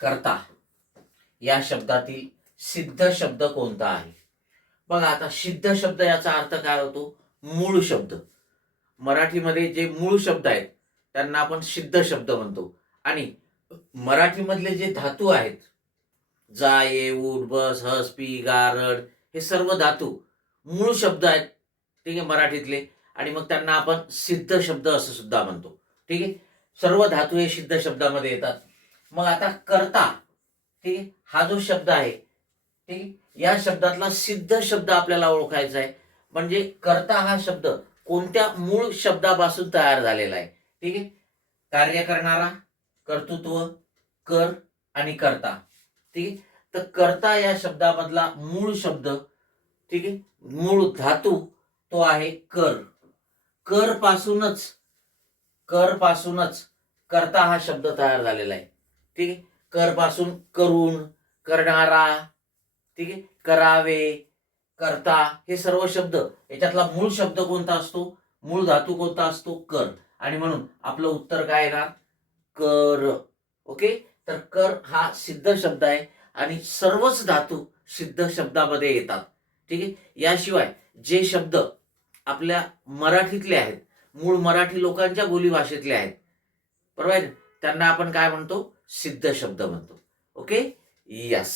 कर्ता या शब्दातील सिद्ध शब्द कोणता आहे? बघा आता सिद्ध शब्द याचा अर्थ काय होतो? मूळ शब्द. मराठीमध्ये जे मूळ शब्द आहेत त्यांना आपण सिद्ध शब्द म्हणतो. आणि मराठीमधले जे धातू आहेत, जा, ये, उठ, बस, हस, पी, गा, रड, हे सर्व धातू मूळ शब्द आहेत, ठीक आहे, मराठीतले. आणि मग त्यांना आपण सिद्ध शब्द असं सुद्धा म्हणतो. ठीक आहे, सर्व धातू हे सिद्ध शब्दामध्ये येतात. मग आता कर्ता, ठीक आहे, हा जो शब्द आहे, ठीक आहे, या शब्दातला सिद्ध शब्द आपल्याला ओळखायचा आहे. म्हणजे कर्ता हा शब्द कोणत्या मूळ शब्दापासून तयार झालेला आहे? ठीक आहे, कार्य करणारा, कर्तृत्व, कर आणि कर्ता. ठीक आहे, तर कर्ता या शब्दामधला मूळ शब्द, ठीक आहे, मूळ धातू तो आहे कर. कर पासूनच कर्ता हा शब्द तयार झालेला आहे. ठीक आहे, कर पासून करून, करणारा, ठीक आहे, करावे, कर्ता, हे सर्व शब्द याच्यातला मूळ शब्द कोणता असतो? मूळ धातू कोणता असतो? कर. आणि म्हणून आपलं उत्तर काय येणार? कर. ओके, तर कर हा सिद्ध शब्द आहे आणि सर्वच धातू सिद्ध शब्दामध्ये येतात. ठीक आहे, याशिवाय जे शब्द आपल्या मराठीतले आहेत, मूळ मराठी लोकांच्या बोलीभाषेतले आहेत, बरोबर आहे, त्यांना आपण काय म्हणतो? सिद्ध शब्द म्हणतो. Okay, yes.